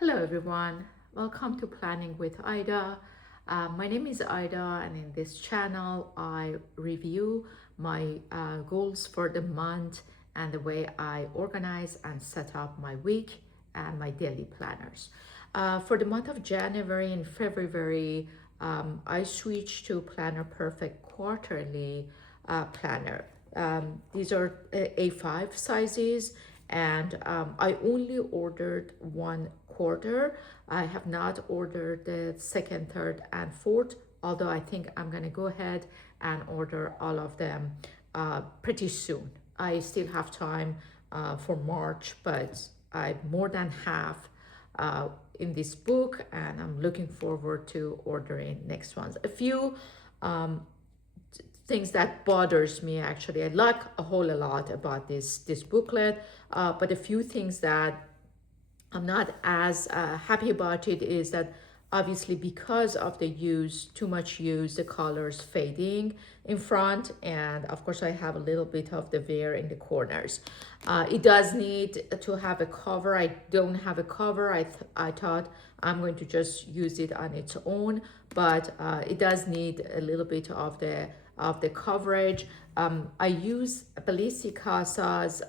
Hello everyone, welcome to Planning with Ida. My name is Ida, and in this channel I review my goals for the month and the way I organize and set up my week and my daily planners. For the month of January and February, I switched to Planner Perfect quarterly planner. These are A5 sizes, and I only ordered one quarter. I have not ordered the second, third, and fourth, although I think I'm gonna go ahead and order all of them pretty soon. I still have time for March, but I more than half in this book, and I'm looking forward to ordering next ones. A few things that bothers me, actually I like a whole lot about this booklet, but a few things that I'm not as happy about it is that obviously because of the use, too much use, the colors fading in front, and of course I have a little bit of the wear in the corners. It does need to have a cover. I don't have a cover. I thought I'm going to just use it on its own, but it does need a little bit of the coverage. I use BellissiCasa's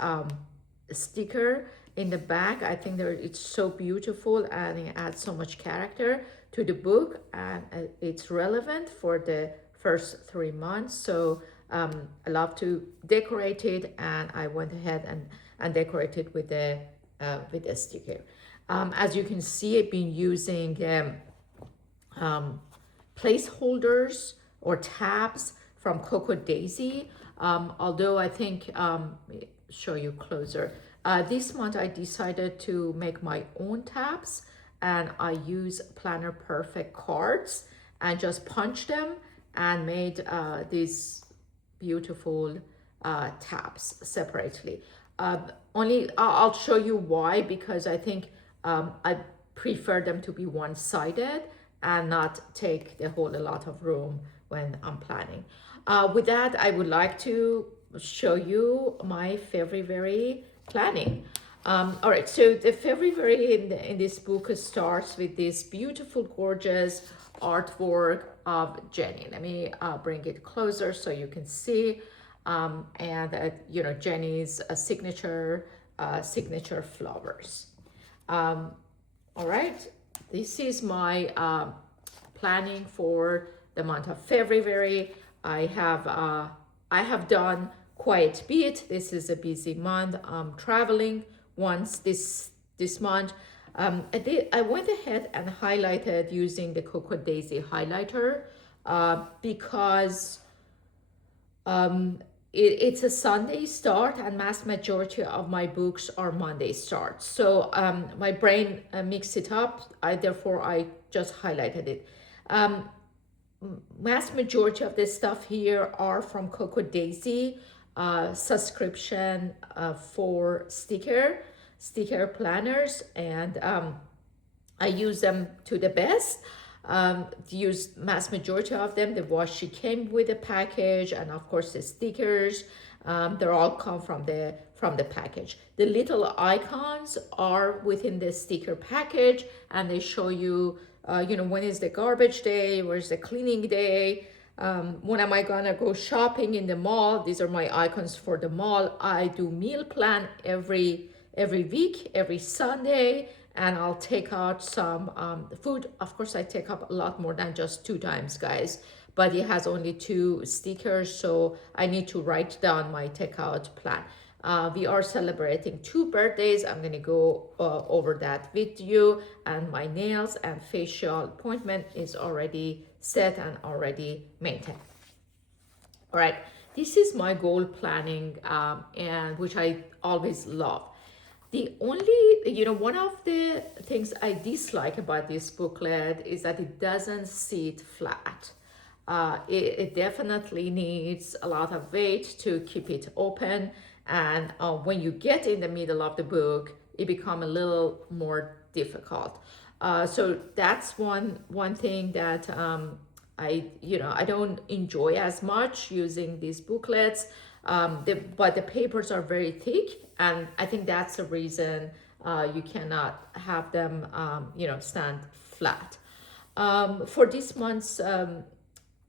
sticker in the back. I think it's so beautiful, and it adds so much character to the book, and it's relevant for the first 3 months. So I love to decorate it, and I went ahead and decorated with the sticker. As you can see, I've been using placeholders or tabs from Coco Daisy. Although I think, show you closer. This month I decided to make my own tabs, and I use Planner Perfect cards and just punch them and made these beautiful tabs separately. Only I'll show you why, because I think I prefer them to be one-sided and not take a whole lot of room when I'm planning. With that, I would like to show you my February planning. All right, so the February in this book starts with this beautiful, gorgeous artwork of Jenny. Let me bring it closer so you can see. And Jenny's signature flowers. All right, this is my planning for the month of February. I have done quite a bit. This is a busy month. I'm traveling once this month. I went ahead and highlighted using the Coco Daisy highlighter because it's a Sunday start, and mass majority of my books are Monday starts. So my brain mixed it up. Therefore I just highlighted it. Mass majority of the stuff here are from Coco Daisy subscription for sticker planners, and I use them to the best. Use mass majority of them. The washi came with a package, and of course the stickers, they're all come from the package. The little icons are within the sticker package, and they show you when is the garbage day, where's the cleaning day, when am I gonna go shopping in the mall. These are my icons for the mall. I do meal plan every week, every Sunday, and I'll take out some food. Of course, I take up a lot more than just 2 times, guys, but it has only 2 stickers, so I need to write down my takeout plan. We are celebrating 2 birthdays. I'm gonna go over that with you, and my nails and facial appointment is already set and already maintained. All right, this is my goal planning, and which I always love. The only, one of the things I dislike about this booklet is that it doesn't sit flat. It definitely needs a lot of weight to keep it open, and when you get in the middle of the book, it becomes a little more difficult. So that's one thing that I don't enjoy as much using these booklets. But the papers are very thick, and I think that's the reason You cannot have them, stand flat. For this month's,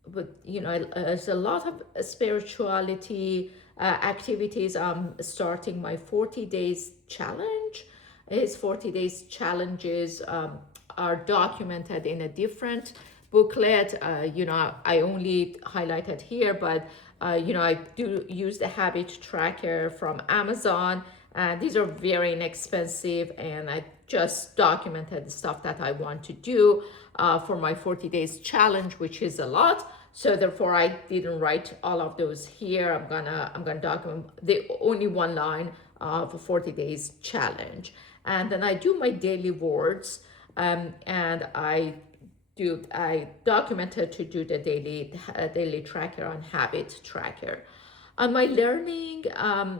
but there's a lot of spirituality activities. I'm starting my 40 days challenge. His 40 days challenges are documented in a different booklet. I only highlighted here, but I do use the habit tracker from Amazon. These are very inexpensive, and I just documented the stuff that I want to do for my 40 days challenge, which is a lot. So therefore, I didn't write all of those here. I'm gonna document the only one line for 40 days challenge, and then I do my daily words, and I documented to do the daily tracker on habit tracker. On my learning, I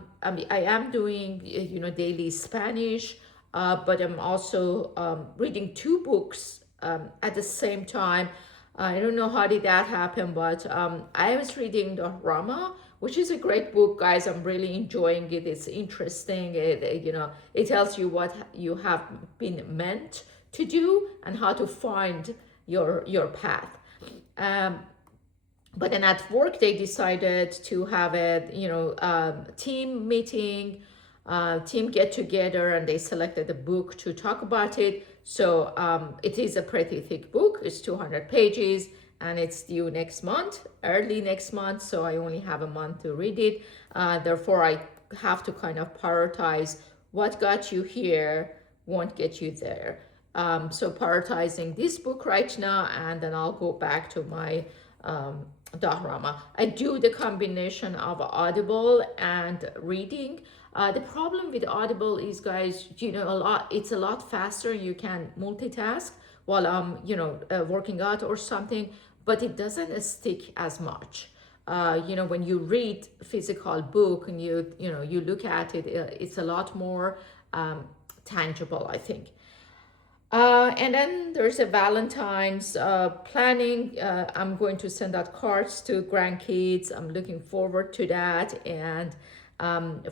am doing daily Spanish, but I'm also reading two books at the same time. I don't know how did that happen, but I was reading the Rama, which is a great book, guys. I'm really enjoying it. It's interesting. It tells you what you have been meant to do and how to find your path. Um, but then at work they decided to have a team meeting, team get together, and they selected a book to talk about it. So it is a pretty thick book. It's 200 pages, and it's due next month, early next month. So I only have a month to read it. Therefore, I have to kind of prioritize what got you here won't get you there. So prioritizing this book right now, and then I'll go back to my Dahrama. I do the combination of Audible and reading. The problem with Audible is, guys, it's a lot faster. You can multitask while I'm, working out or something, but it doesn't stick as much. When you read physical book and you look at it, it's a lot more tangible, I think. And then there's a Valentine's planning. I'm going to send out cards to grandkids. I'm looking forward to that. And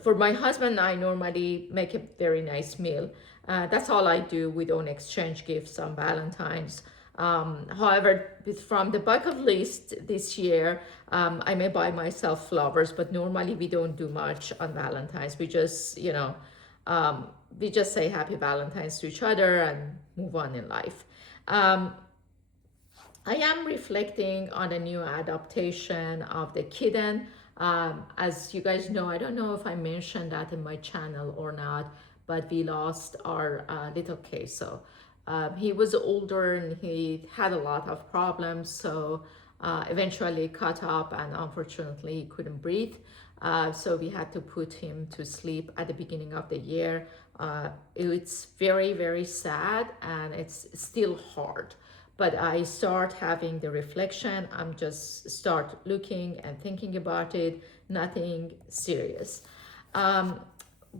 for my husband, I normally make a very nice meal. That's all I do. We don't exchange gifts on Valentine's. However, from the bucket list this year, I may buy myself flowers, but normally we don't do much on Valentine's. We just say happy Valentine's to each other and move on in life. I am reflecting on a new adaptation of the kitten. As you guys know, I don't know if I mentioned that in my channel or not, but we lost our little queso. He was older and he had a lot of problems, so eventually cut up, and unfortunately he couldn't breathe. So we had to put him to sleep at the beginning of the year. It's very, very sad, and it's still hard. But I start having the reflection. I'm just start looking and thinking about it. Nothing serious.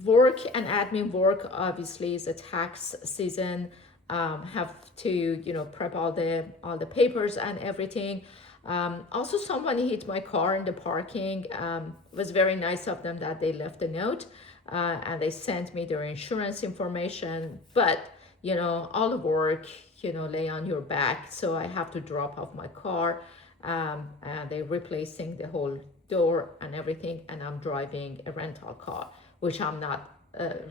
Work and admin work obviously is a tax season. Have to prep all the papers and everything. Also, somebody hit my car in the parking. It was very nice of them that they left a note, and they sent me their insurance information. But all the work lay on your back, so I have to drop off my car. And they're replacing the whole door and everything, and I'm driving a rental car, which I'm not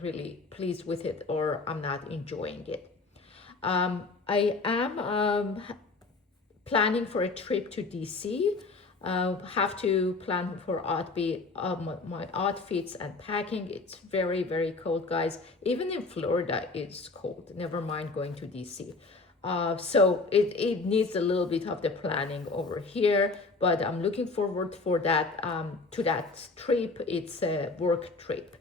really pleased with it, or I'm not enjoying it. I am planning for a trip to DC. Have to plan for my outfits and packing. It's very, very cold, guys. Even in Florida, it's cold. Never mind going to DC. So it needs a little bit of the planning over here, but I'm looking forward for that to that trip. It's a work trip.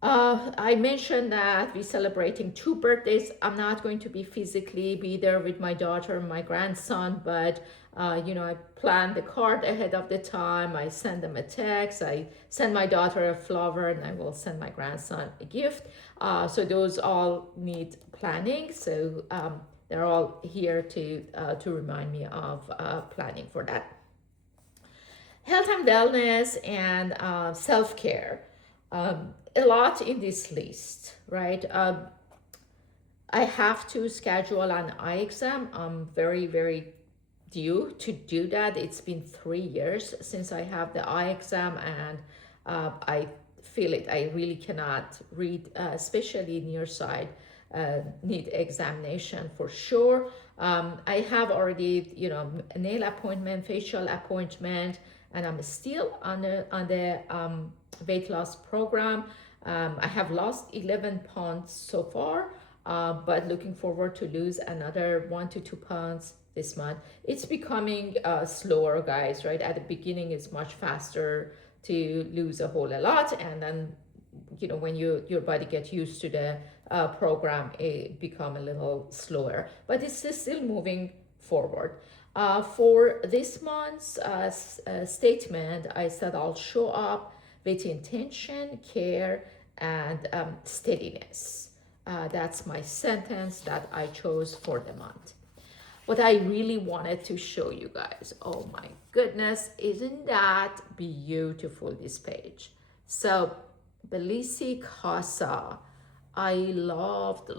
I mentioned that we're celebrating two birthdays. I'm not going to be physically be there with my daughter and my grandson, but I plan the card ahead of the time. I send them a text. I send my daughter a flower, and I will send my grandson a gift. So those all need planning. So they're all here to remind me of planning for that. Health and wellness and self-care. a lot in this list, right? I have to schedule an eye exam. I'm very, very due to do that. It's been 3 years since I have the eye exam, and I feel it. I really cannot read, especially near side. Need examination for sure. I have already, a nail appointment, facial appointment, and I'm still on the weight loss program. I have lost 11 pounds so far, but looking forward to lose another 1 to 2 pounds this month. It's becoming slower, guys, right? At the beginning, it's much faster to lose a whole lot, and then when your body gets used to the program, it become a little slower, but it's still moving forward. For this month's statement, I said I'll show up with intention, care, and steadiness. That's my sentence that I chose for the month. What I really wanted to show you guys, oh my goodness, isn't that beautiful, this page? So BellissiCasa, I loved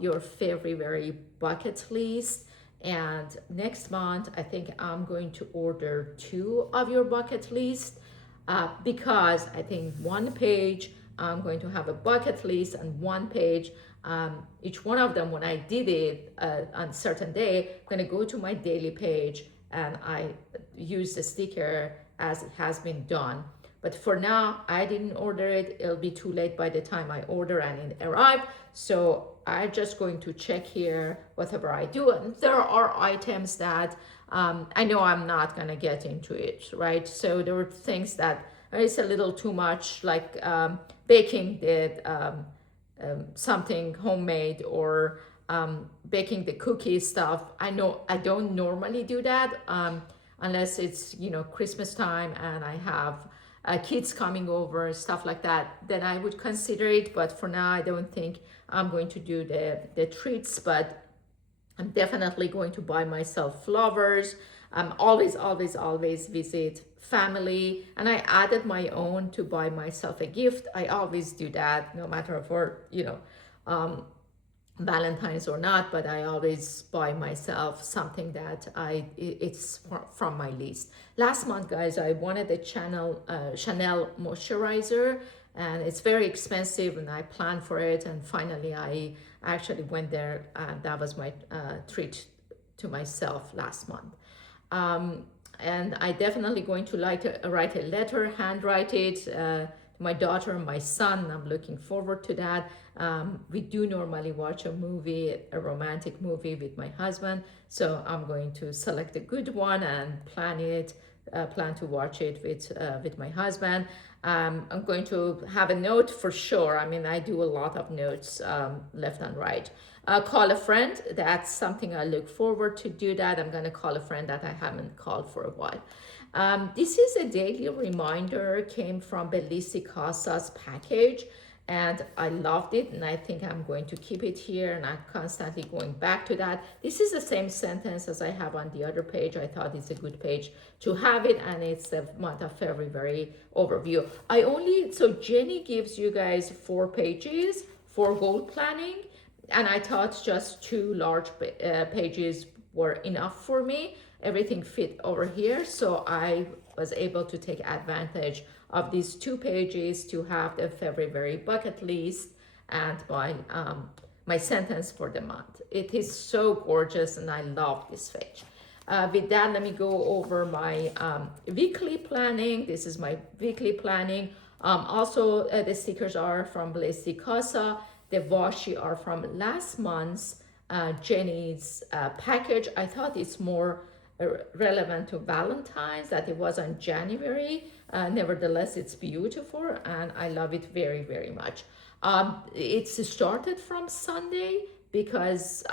your very bucket list. And next month, I think I'm going to order 2 of your bucket list, because I think one page, I'm going to have a bucket list, and one page, each one of them, when I did it on a certain day, I'm going to go to my daily page and I use the sticker as it has been done. But for now, I didn't order it. It'll be too late by the time I order and it arrive. So I'm just going to check here whatever I do. And there are items that I know I'm not going to get into it, right? So there are things that is a little too much, like baking something homemade, or baking the cookie stuff. I know I don't normally do that unless it's Christmas time and I have kids coming over, stuff like that, then I would consider it. But for now, I don't think I'm going to do the treats, but I'm definitely going to buy myself flowers. Always visit family, and I added my own to buy myself a gift. I always do that, no matter for Valentine's or not, but I always buy myself something that it's from my list. Last month, guys, I wanted a Chanel moisturizer, and it's very expensive, and I planned for it, and finally I actually went there, and that was my treat to myself last month. And I definitely going to write a letter, handwrite it to my daughter and my son. I'm looking forward to that. We do normally watch a romantic movie with my husband, so I'm going to select a good one and plan to watch it with my husband. I'm going to have a note for sure. I mean, I do a lot of notes left and right. Call a friend. That's something I look forward to do that. I'm going to call a friend that I haven't called for a while. This is a daily reminder, came from BellissiCasa's package, and I loved it, and I think I'm going to keep it here, and I'm constantly going back to that. This is the same sentence as I have on the other page. I thought it's a good page to have it, and it's the month of February overview. So Jenny gives you guys 4 pages for goal planning, and I thought just 2 large pages were enough for me. Everything fit over here, so I was able to take advantage of these 2 pages to have the February bucket list and my sentence for the month. It is so gorgeous, and I love this page. With that, let me go over my weekly planning. This is my weekly planning. Also, the stickers are from BellissiCasa. The washi are from last month's Jenny's package. I thought it's more relevant to Valentine's, that it was on January. Nevertheless, it's beautiful, and I love it very much. It's started from Sunday because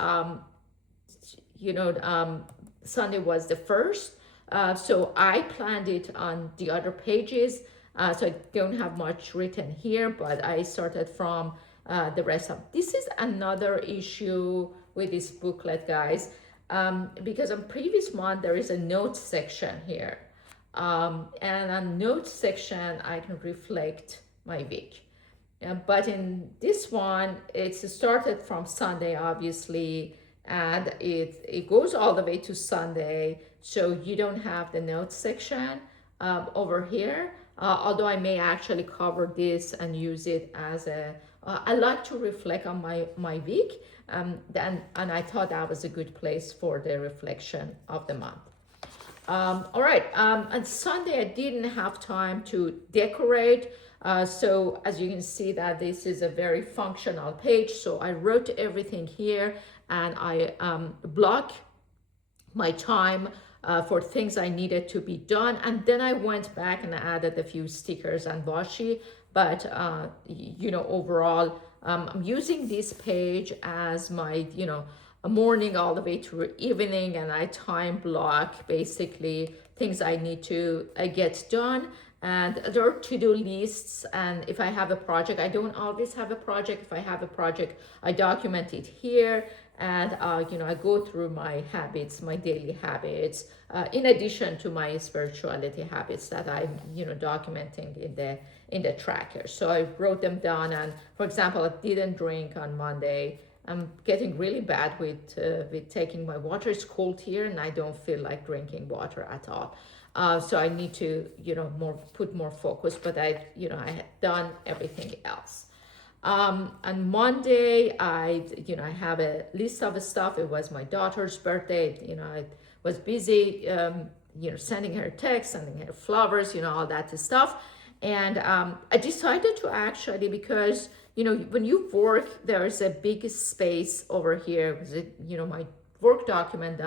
Sunday was the first, so I planned it on the other pages, so I don't have much written here, but I started from the rest of. This is another issue with this booklet, guys, because on previous month there is a note section here, and on note section I can reflect my week. But in this one, it's started from Sunday, obviously, and it goes all the way to Sunday. So you don't have the notes section over here. Although I may actually cover this and use it as a. I like to reflect on my week, and I thought that was a good place for the reflection of the month. All right, on Sunday I didn't have time to decorate. So as you can see that this is a very functional page. So I wrote everything here and I block my time for things I needed to be done. And then I went back and added a few stickers and washi. But, overall, I'm using this page as my, a morning all the way through evening, and I time block basically things I need to get done. And there are to-do lists, and if I have a project, I don't always have a project. If I have a project, I document it here, and I go through my habits, my daily habits, in addition to my spirituality habits that I'm documenting in the tracker. So I wrote them down, and for example, I didn't drink on Monday. I'm getting really bad with taking my water. It's cold here, and I don't feel like drinking water at all. So I need to put more focus. But I had done everything else. On Monday, I have a list of stuff. It was my daughter's birthday. I was busy, sending her texts, sending her flowers, all that stuff. And I decided to actually, because when you work, there is a big space over here. My work document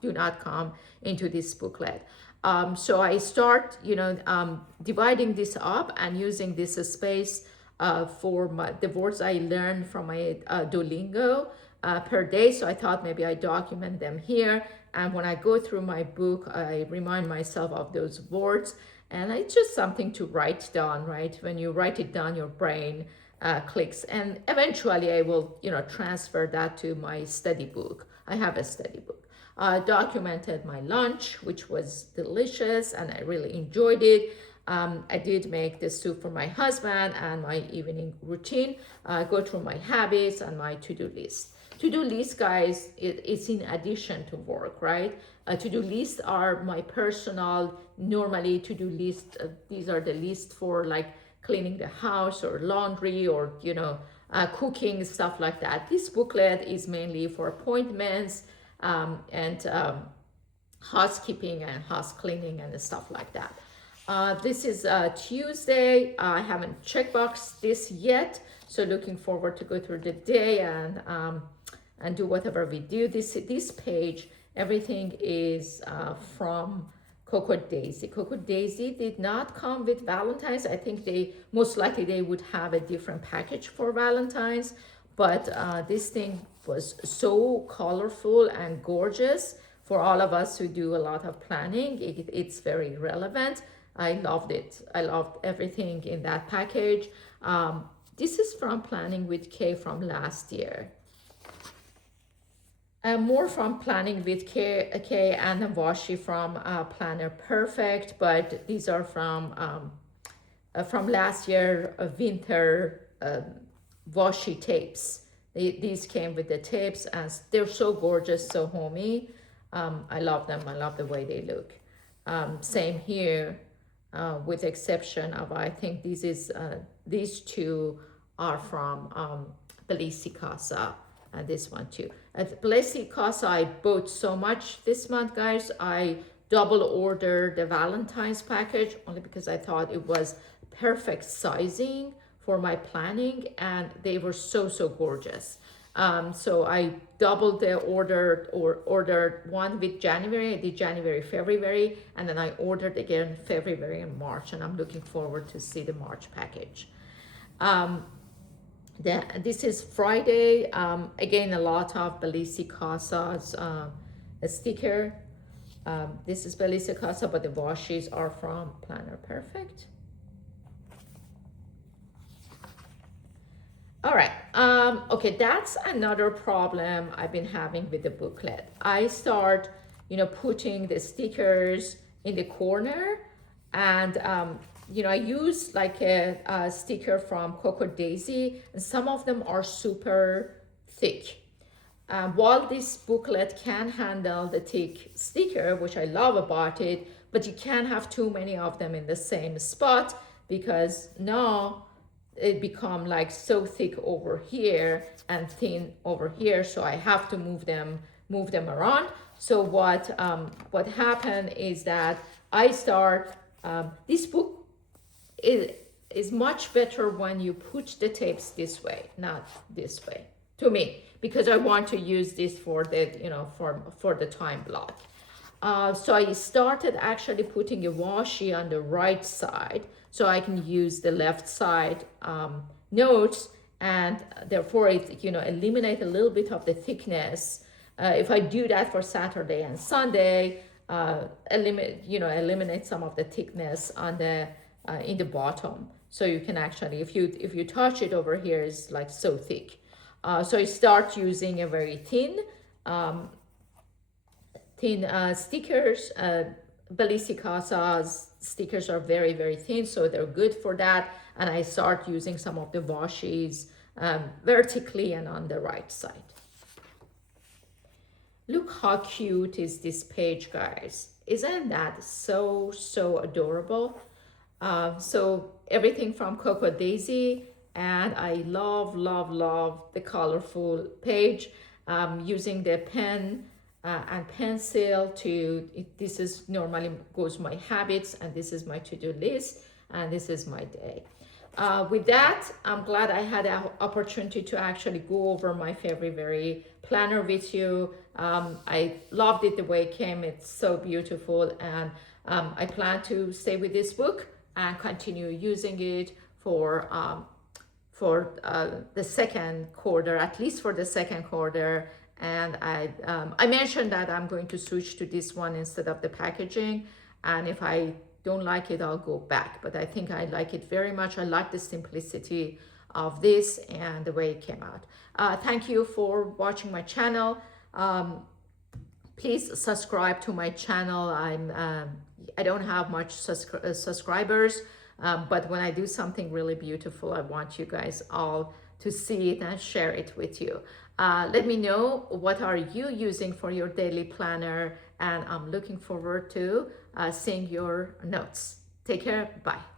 do not come into this booklet. So I start, dividing this up and using this space for the words I learned from my Duolingo per day. So I thought maybe I document them here. And when I go through my book, I remind myself of those words. And it's just something to write down, right? When you write it down, your brain clicks. And eventually I will, transfer that to my study book. I have a study book. Documented my lunch, which was delicious, and I really enjoyed it. I did make the soup for my husband and my evening routine. Go through my habits and my to-do list. To-do list, guys, it's in addition to work, right? To-do lists are my personal, normally to-do list. These are the lists for like cleaning the house or laundry or, cooking, stuff like that. This booklet is mainly for appointments, and housekeeping and house cleaning and stuff like that. This is Tuesday. I haven't checkboxed this yet, so looking forward to go through the day and do whatever we do. This page, everything is from Coco Daisy. Coco Daisy did not come with Valentine's. I think most likely they would have a different package for Valentine's. But this thing was so colorful and gorgeous for all of us who do a lot of planning. It's very relevant. I loved it. I loved everything in that package. This is from Planning with Kay from last year. More from Planning with Kay and washi from Planner Perfect, but these are from last year, winter washi tapes. These came with the tapes, and they're so gorgeous, so homey. I love them. I love the way they look. Same here, with exception of, I think these two are from BellissiCasa, and this one too. At BellissiCasa, I bought so much this month, guys. I double ordered the Valentine's package only because I thought it was perfect sizing for my planning, and they were so gorgeous. So I doubled the order, or ordered one with January. I did January, February, and then I ordered again February and March, and I'm looking forward to see the March package. This is Friday. Again, a lot of BellissiCasa's sticker. This is BellissiCasa, but the washes are from Planner Perfect. All right. Okay, that's another problem I've been having with the booklet. I start, putting the stickers in the corner, and I use like a sticker from Coco Daisy, and some of them are super thick. While this booklet can handle the thick sticker, which I love about it, but you can't have too many of them in the same spot, because now it become like so thick over here and thin over here, so I have to move them around. So what happened is that I start this book is much better when you put the tapes this way, not this way, to me, because I want to use this for the for the time block. So I started actually putting a washi on the right side, so I can use the left side notes, and therefore it eliminate a little bit of the thickness. If I do that for Saturday and Sunday, eliminate some of the thickness on the in the bottom. So you can actually, if you touch it over here, is like so thick. So I start using a very thin stickers. BellissiCasa's stickers are very, very thin, so they're good for that. And I start using some of the washes vertically and on the right side. Look how cute is this page, guys. Isn't that so, so adorable? So everything from Coco Daisy, and I love, love, love the colorful page. Using the pen and pencil this is normally goes my habits, and this is my to-do list, and this is my day. With that, I'm glad I had an opportunity to actually go over my February planner with you. I loved it the way it came. It's so beautiful, and I plan to stay with this book and continue using it for the second quarter, at least for the second quarter. And I mentioned that I'm going to switch to this one instead of the packaging, and if I don't like it, I'll go back. But I think I like it very much. I like the simplicity of this and the way it came out. Thank you for watching my channel. Please subscribe to my channel. I don't have much subscribers, but when I do something really beautiful, I want you guys all to see it and share it with you. Let me know what are you using for your daily planner, and I'm looking forward to seeing your notes. Take care. Bye.